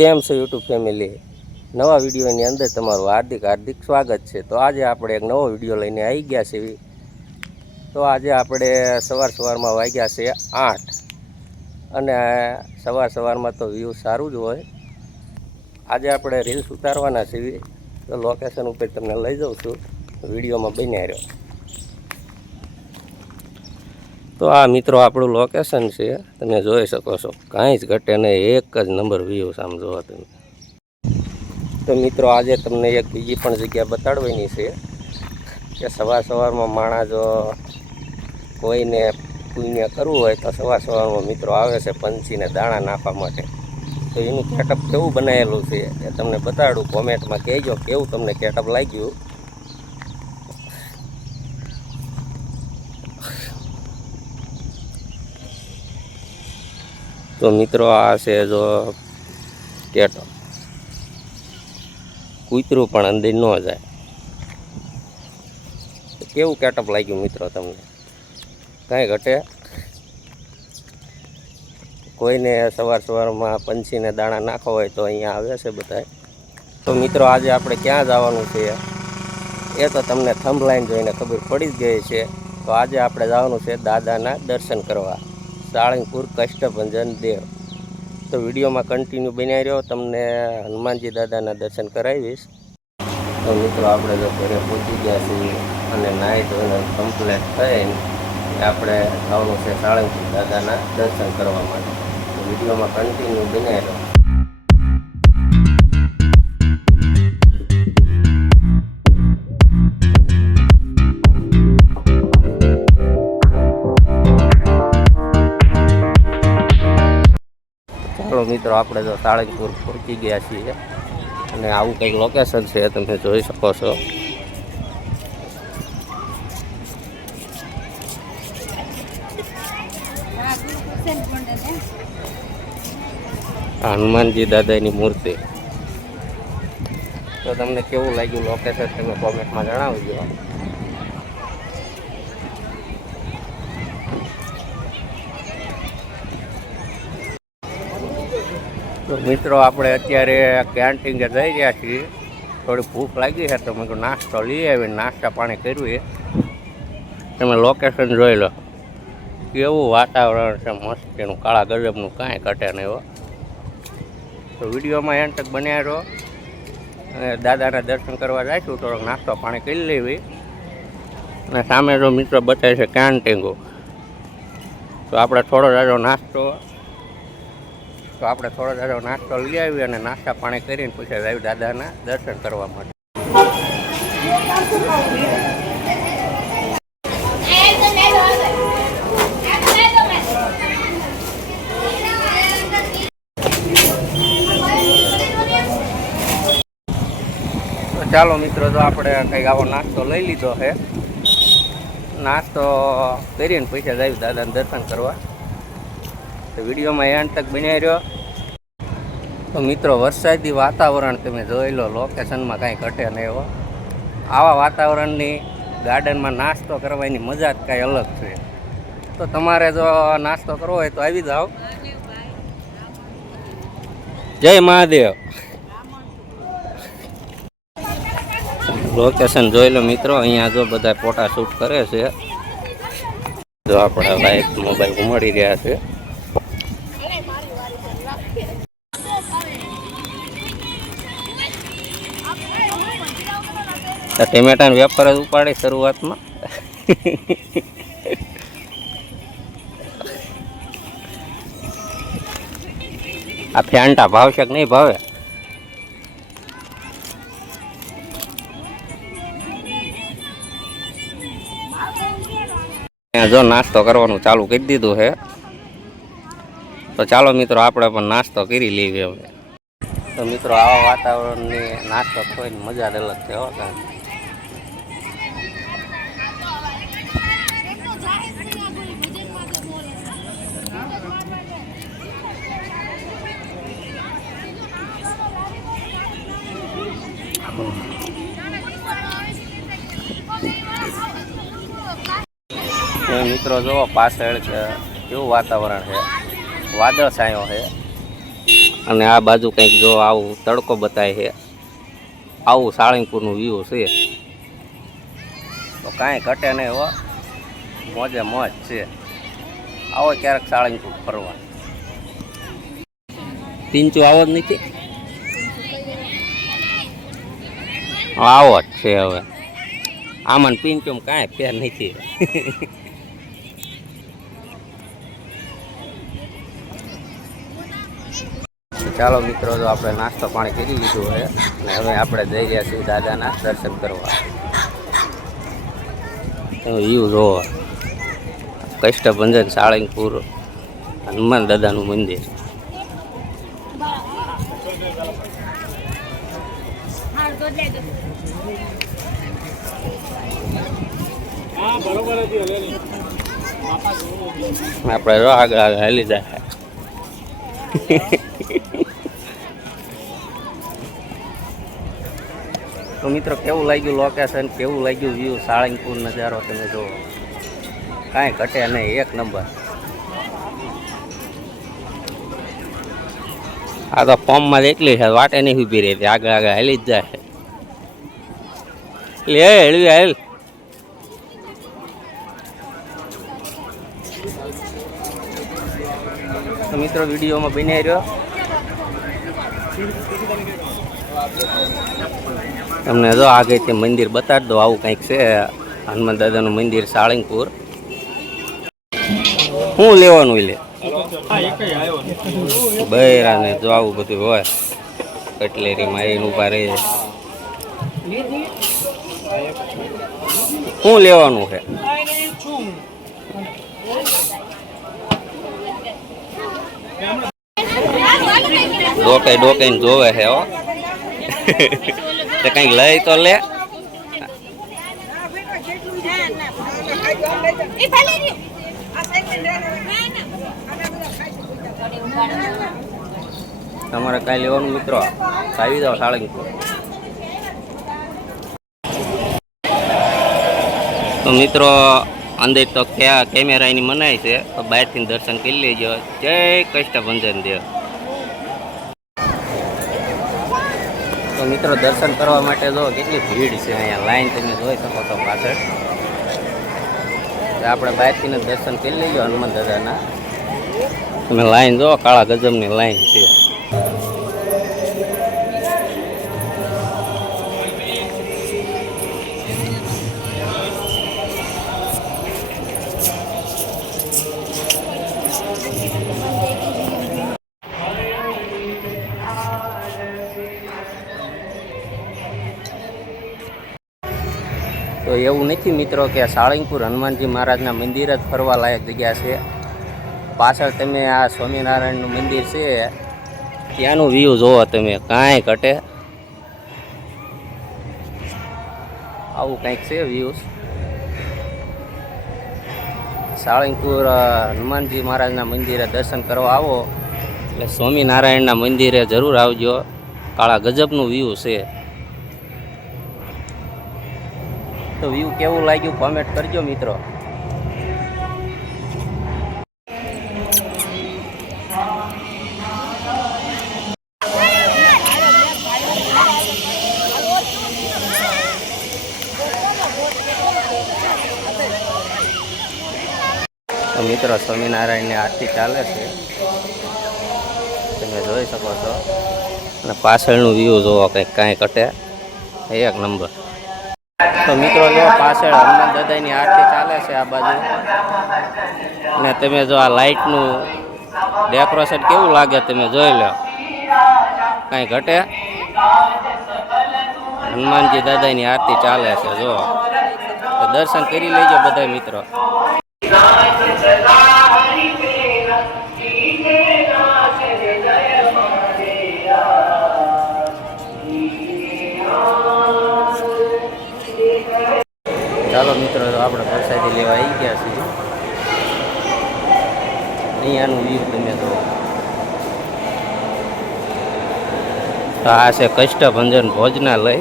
કેમ છે YouTube family? નવા વિડીયોની અંદર તમારું હાર્દિક સ્વાગત છે। તો આજે આપણે એક નવો વિડીયો લઈને આવી ગયા છીએ। તો આજે આપણે સવારમાં વાગ્યા છે 8 અને સવારમાં તો વ્યૂ સારું જ હોય। આજે આપણે રીલ્સ ઉતારવાના છીએ, તો લોકેશન ઉપર તમને લઈ જાઉં છું, વિડીયોમાં બન્યા રહ્યો। તો આ મિત્રો આપણું લોકેશન છે, તમે જોઈ શકો છો, કાંઈ જ ઘટે નહીં, એક જ નંબર વ્યૂ આમ જોવો તમે। તો મિત્રો આજે તમને એક બીજી પણ જગ્યા બતાડવાની છે કે સવારમાં માણસ જો કોઈને પુણ્ય કરવું હોય તો સવારમાં મિત્રો આવે છે પંછીને દાણા નાખવા માટે। તો એનું કેટઅપ કેવું બનાવેલું છે એ તમને બતાડું, કોમેન્ટમાં કહેજો કેવું તમને કેટઅપ લાગ્યું। તો મિત્રો આ છે જો કેટઅપ, કૂતરું પણ અંદર ન જાય। કેવું કેટઅપ લાગ્યું મિત્રો તમને? કાંઈ ઘટે, કોઈને સવારમાં પંછીને દાણા નાખવા હોય તો અહીંયા આવે છે બધા। તો મિત્રો આજે આપણે ક્યાં જવાનું છે એ તો તમને થંબલાઈન જોઈને ખબર પડી જ ગઈ છે। તો આજે આપણે જવાનું છે દાદાના દર્શન કરવા, સાળંગપુર કષ્ટભંજન દેવ। તો વિડીયોમાં કન્ટિન્યુ બન્યા રહ્યો, તમને હનુમાનજી દાદાના દર્શન કરાવીશ। તો મિત્રો આપણે જો ઘરે પહોંચી ગયા છીએ અને નાહી ધોઈને કમ્પ્લીટ થઈને આપણે જવાનું છે સાળંગપુર દાદાના દર્શન કરવા માટે। તો વિડીયોમાં કન્ટિન્યુ બન્યા રહ્યો। ચાલો મિત્રો આપણે જો સાળંગપુર પહોંચી ગયા છીએ અને આવું કંઈક લોકેશન છે, તમે જોઈ શકો છો। હનુમાનજી દાદાની મૂર્તિ। તો તમને કેવું લાગ્યું લોકેશન તમે કોમેન્ટમાં જણાવજો। તો મિત્રો આપણે અત્યારે કેન્ટીન જઈ રહ્યા છીએ, થોડી ભૂખ લાગી છે તો મેં નાસ્તો લઈ આવીને નાસ્તા પાણી કર્યું। તમે લોકેશન જોઈ લો, કેવું વાતાવરણ છે મસ્ત, એનું કાળા ગજબનું કાંઈ ઘટે નહીં હો। તો વિડીયોમાં એન્ડ તક બન્યા રહો અને દાદાના દર્શન કરવા જઈશું, થોડોક નાસ્તો પાણી કરી લેવી। અને સામે જો મિત્રો બતાવે છે કેન્ટીંગો, તો આપણે થોડો જાજો નાસ્તો લઈ આવી અને નાસ્તા પાણી કરીને પછી આવ્યું દાદાના દર્શન કરવા માટે। તો ચાલો મિત્રો, તો આપણે કંઈક આવો નાસ્તો લઈ લીધો છે, નાસ્તો કરીને પછી આવ્યું દાદાના દર્શન કરવા। તો વિડીયોમાં એન્ડ તક બન્યા રહ્યો। તો મિત્રો વરસાદી વાતાવરણ તમે જોઈ લો, લોકેશનમાં કાંઈ ઘટે નહીં હો। આવા વાતાવરણની ગાર્ડનમાં નાસ્તો કરવાની મજા જ કાંઈ અલગ છે। તો તમારે જો નાસ્તો કરવો હોય તો આવી જાઓ। જય મહાદેવ। લોકેશન જોઈ લો મિત્રો, અહીંયા જો બધા ફોટા શૂટ કરે છે, જો આપણા લાઈક મોબાઈલ ઘુમાડી રહ્યા છે। ટમેટાનો વેપાર જ ઉપાડે શરૂઆતમાં। આ ફેંટા ભાવશે કે નહીં ભાવે? જો નાસ્તો કરવાનું ચાલુ કરી દીધું છે, તો ચાલો મિત્રો આપણે પણ નાસ્તો કરી લઈએ હવે। તો મિત્રો આવા વાતાવરણની નાસ્તો ખોઈને મજા જ અલગ છે હો। મિત્રો જો પાછળ કેવું વાતાવરણ છે, વાદળ છાયો છે અને આ બાજુ કંઈક જો આવું તડકો બતાય છે, આવું સાળંગપુરનું વ્યૂ છે. તો કાંઈ ઘટે નહીં હો, મોજે મોજ છે. આવો ક્યારેક સાળંગપુર ફરવા. પિંચું આવો જ નથી, આવો જ છે. હવે આમાં પિંચું કાંઈ ફેર નથી. ચાલો મિત્રો, તો આપણે નાસ્તો પાણી કરી લીધું હોય અને હવે આપણે જઈ રહ્યા છીએ દાદાના દર્શન કરવા. વ્યૂ જોવો, કષ્ટભંજન સાળંગપુર હનુમાન દાદાનું મંદિર. આપણે આગળ હાલી જાય. તો મિત્રો, કેવું લાગ્યું લોકેશન, કેવું લાગ્યું વ્યૂ, સાળંગપુર નજારો તમે જુઓ, કાંઈ ઘટે નહીં, એક નંબર. આ તો ફોર્મમાં એટલી છે, વાટે નહીં ઊભી રહી, આગળ આગળ હાલી જ જાય. લે હળવી હાલ. તો મિત્રો, વિડીયોમાં બની રહ્યો. તમને જો આગળથી મંદિર બતાડી દો, આવું કંઈક છે હનુમાન દાદાનું મંદિર સાળંગપુર. શું લેવાનું લે બૈરાને જો આવું બધું હોય, કટલેરીમાં એને ઊભા રહે. શું લેવાનું છે? ડોકાઈ જોવે છે હો. કંઈક લઈ તો લે. તમારે કાંઈ લેવાનું મિત્રો, આવી જાઓ સાળંગપુર. તો મિત્રો, અંદર તો કેમેરાની મનાય છે, તો બહારથી દર્શન કરી લેજો. જય કષ્ટભંજન દેવ. તો મિત્રો, દર્શન કરવા માટે જો કેટલી ભીડ છે અહીંયા, લાઈન તમે જોઈ શકો છો પાછળ. આપણે બહારથી દર્શન કરી લેજો હનુમાન દાદાના. તમે લાઈન જો, કાળા ગજબની લાઈન છે. તો એવું નથી મિત્રો કે સાળંગપુર હનુમાનજી મહારાજના મંદિર જ ફરવા લાયક જગ્યા છે. પાછળ તમે આ સ્વામિનારાયણનું મંદિર છે, ત્યાંનું વ્યૂ જોવો તમે, કાંઈ ઘટે. આવું કંઈક છે વ્યૂ. સાળંગપુર હનુમાનજી મહારાજના મંદિરે દર્શન કરવા આવો એટલે સ્વામિનારાયણના મંદિરે જરૂર આવજો. કાળા ગજબનું વ્યૂ છે. તો વ્યૂ કેવું લાગ્યું કોમેન્ટ કરજો મિત્રો. તો મિત્રો, સ્વામિનારાયણની આરતી ચાલે છે, તમે જોઈ શકો છો. અને પાછળનું વ્યૂ જોવો, કંઈક કાંઈ ઘટે, એક નંબર. તો મિત્રો, જો પાછળ હનુમાન દાદાની આરતી ચાલે છે આ બાજુ. અને તમે જો આ લાઇટનું ડેકોરેશન કેવું લાગે તમે જોઈ લો, કાંઈ ઘટે. હનુમાનજી દાદાની આરતી ચાલે છે જો, તો દર્શન કરી લેજો બધા મિત્રો. ચાલો મિત્રો, તો આપણે પ્રસાદી લેવા આવી ગયા છીએ. અહીંયાનું વ્યૂ તમે જો. તો આ છે કષ્ટભંજન ભોજનાલય.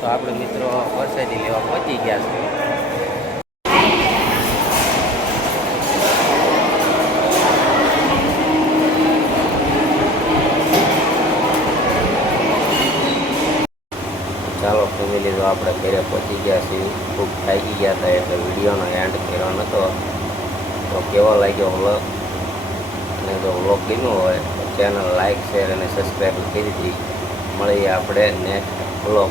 તો આપણે મિત્રો પ્રસાદી લેવા પહોંચી ગયા છીએ. ચાલો ફેમિલી, તો આપણે ઘરે પહોંચી ગયા છીએ. ખૂબ થાકી ગયા હતા એટલે વિડીયોનો એન્ડ કર્યો નહોતો. તો કેવો લાગ્યો વ્લોગ, અને જો વ્લોગ ગમ્યો હોય તો ચેનલ લાઇક, શેર અને સબસ્ક્રાઈબ કરી દીધી. મળીએ આપણે નેક્સ્ટ વ્લોગ.